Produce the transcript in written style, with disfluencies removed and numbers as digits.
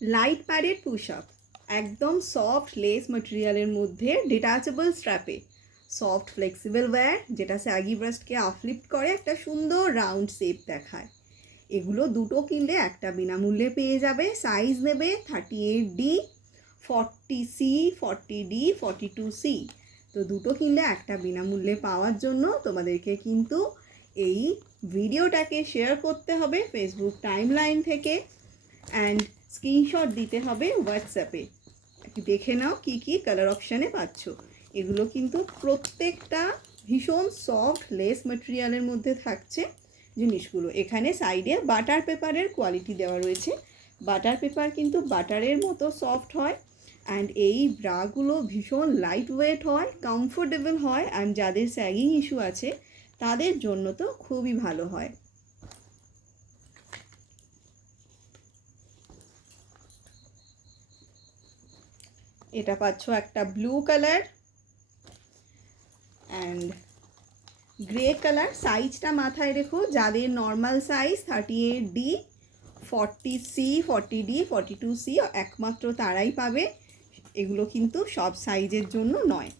Light padded push up, একদম soft less ম্যাটেরিয়ালের মধ্যে detachable স্ট্র্যাপে, soft flexible wire যেটা saggy ব্রেস্টকে uplift করে একটা সুন্দর রাউন্ড শেপ দেখায়। এগুলো দুটো কিনলে একটা বিনামূল্যে পেয়ে যাবে। সাইজ নেবে 38D, 40C, 40D, 42C। তো দুটো কিনলে একটা বিনামূল্যে পাওয়ার জন্য তোমাদেরকে কিন্তু এই ভিডিওটাকে শেয়ার করতে হবে ফেসবুক টাইমলাইন থেকে, অ্যান্ড স্ক্রিনশট দিতে হবে হোয়াটসঅ্যাপে। দেখে নাও কি কি কালার অপশানে পাচ্ছ। এগুলো কিন্তু প্রত্যেকটা ভীষণ সফট লেস ম্যাটেরিয়ালের মধ্যে থাকছে জিনিসগুলো। এখানে সাইডে বাটার পেপারের কোয়ালিটি দেওয়া রয়েছে। বাটার পেপার কিন্তু বাটারের মতো সফট হয়, অ্যান্ড এই ব্রাগুলো ভীষণ লাইট ওয়েট হয়, কমফোর্টেবল হয়, অ্যান্ড যাদের স্যাগিং ইস্যু আছে তাদের জন্য তো খুবই ভালো হয়। এটা পাচ্ছ একটা blue colour and grey colour. সাইজটা মাথায় রেখো, যাদের normal size 38D, 40C, 40D, 42C একমাত্র তারাই পাবে, এগুলো কিন্তু সব সাইজের জন্য নয়।